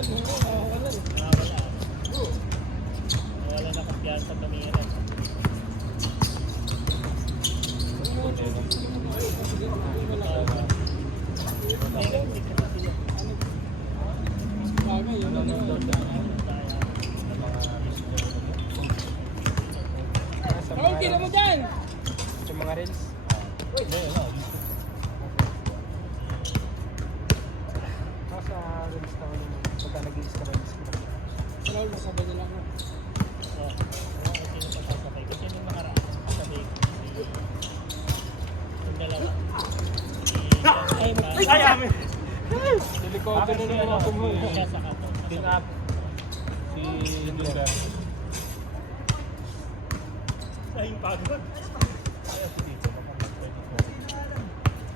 Wala na kumpiyansa tumira. Ang kila mo dyan! Sa mga reels. Nasa reels na ulit. Pagka nag-iis ka reels ko. Wala, masabay nila ako. Sino pa sasabay? Kasi nung nakaraan, sabay ko. Yung dalawa. Ay, amin! Delikado na naman ako mo. Siya sa kato. Tinap. Si Lugar. Ay, pagod.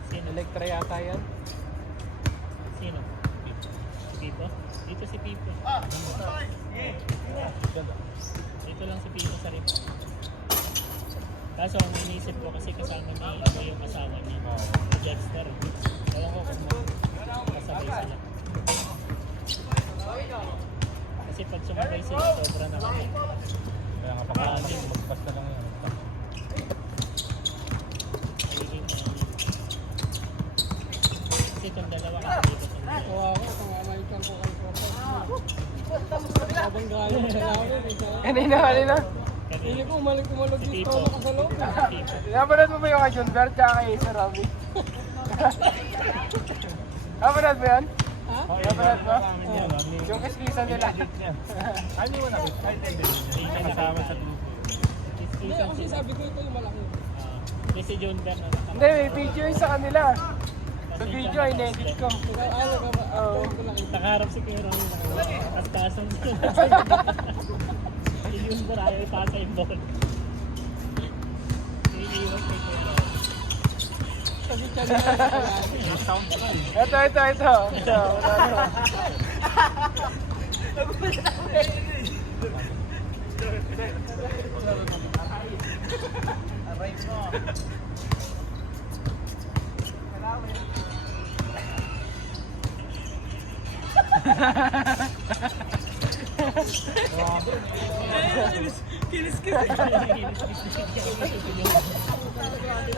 Sino? Elektra yata yan. Sino? Si Pipo? Dito si Pipo. Dito lang si Pipo sa rin. Kaso ang inisip ko kasi kasama ni yung asawa niya. Si Dexter. Ewan ko kung kasabay sila. Kasi pag sumabay sila, sobra na kami. Kaya nga pakanin, magpas na lang yan. Magiging kasi itong dalawa kasi dito sa mga. Kawa ko, pangamalikan ko kay Papa. Habang galo sa namin. Kanina. Hindi ko umalig Si dito Pipo. ako sa loob. Pipo. Napanood mo ba yung kay John Bert tsaka kay Sir Robbie? Napanood mo yan? Ha? Napanood mo? Yung kiskisan nila. Ano mo na? Kahit hindi. Kasama sa grupo. Hindi, kasi sabi ko ito yung malaki. May si John Bern na nakapag. Hindi, may video yun sa kanila. Sa video, in-edit ko. Ano ka ba? Oo. Ako lang. Nakaharap si Kuya Ron. Kastasan ko. Si John Bern ayaw ipasa yung ball. Iniiwas kay Kuya Ron. Kasi tiyan na Ito.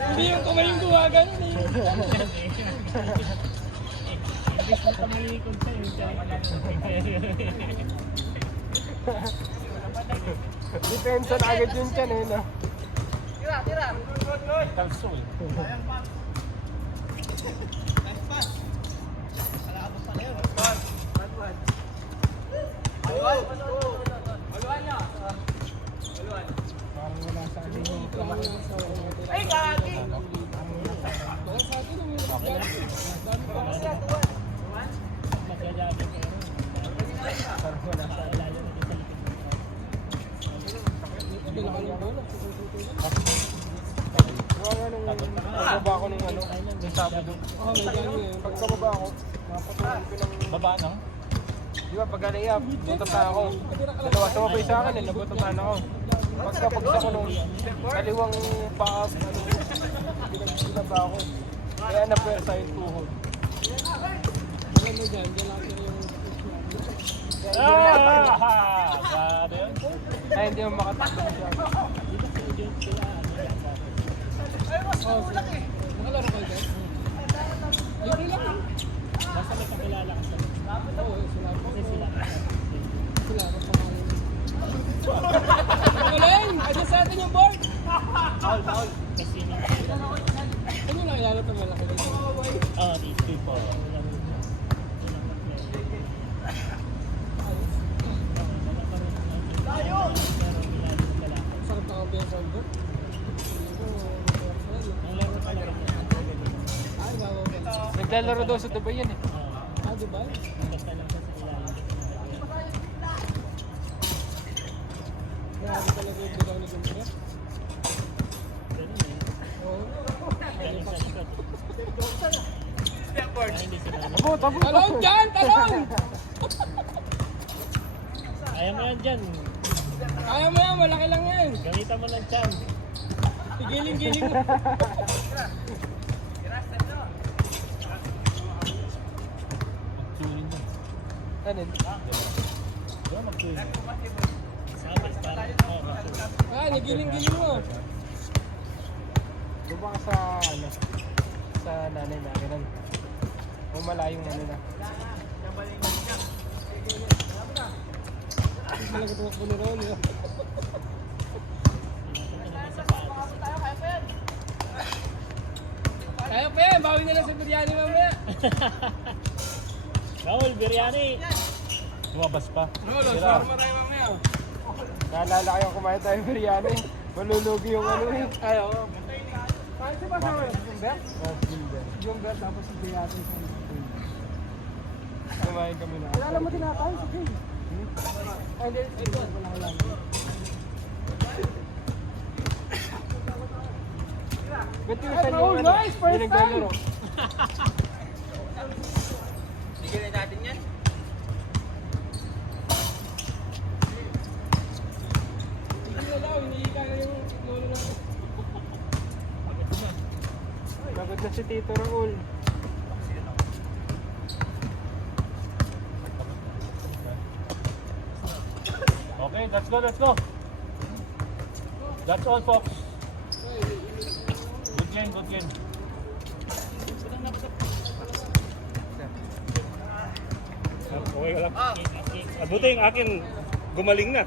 Hindi yung kamay yung gumagan. Imbis na tamalikod sa'yo. Depensa na agad yun dyan eh, no? Kalso eh. Parang wala sa akin yung kamay. Ay, kaki! Baka sa akin, may nakakyan. Dami pa kasi. Magagabi ko rin. Parang wala sa akin. Lalo na din sa likod mo. Hindi na kayo bola. Pagkababa ako nung ano, yung Sabado. Oh, may gano'n eh. Pagkababa ako, napatuloy ko ng... Baba nang? Di ba, pag layup, butatan ako. Dalawa, sumabay sa akin eh, nabutatan ako. Pagkapagsa ko nung kaliwang paa, pinagsilaba ako. Kaya napwersa yung tuhod. Alam mo dyan, dyan lang yung... Grabe yun. Ay, hindi mo makatakbo siya. Dito si John sila. Oh, nakalaro kayo dyan? Libre lang ah. Basta may kakilala ka sa Oo, sila po. kasi sila. Sila, ang pangalan. Magaling! Adjust sa atin yung board! Kasi nung Ano yung nakilala pa malaki dito? dito. People. Sarap na kampi ang sound board. Ang laro talaga niya. Ay, bago ka. Naglalaro daw sa Dubai yan eh. Ah, Dubai? Basta lang sa ilalim. Grabe talaga yung bigaw ni Gumira. Ganun eh. Oo. Galing sa likod. Ay, hindi sila. Abot! Talong dyan! Talong! Ayaw mo yan dyan. Kaya mo yan, malaki lang yan. Gamitan mo ng chan. Pigiling-giling mo. Magsuling yun. Ano? Doon, mag-twin. Sabas, parang, nagiling-giling mo. Doon ka sa, ano, sa nanay namin, ano? O malayong ano na. Talaga tumakbo ni Ron. Kaya pa yan, bawi na lang sa biryani mamaya. Raul, biryani. Lumabas pa. Lolo, shawarma tayo mamaya. Naalala ko yung kumain tayo ng biryani. Malulugi yung ano eh. Ay, oo. Kahit ba sa Jumber? Gilder. Jumber, tapos hindi natin sa Kumain kami na. Kilala mo tinatay, sige. Ay, ito. Wala ko lang. Ba't yung isa yung ano? Nice, first Yung naglalaro. Bigyan na natin yan. Hindi na daw, iniika na yung lolo natin. Pagod na si Tito Raul. Okay, let's go, let's go. That's all, folks. Good game, good game. Okay ka lang. Buti yung akin gumaling na.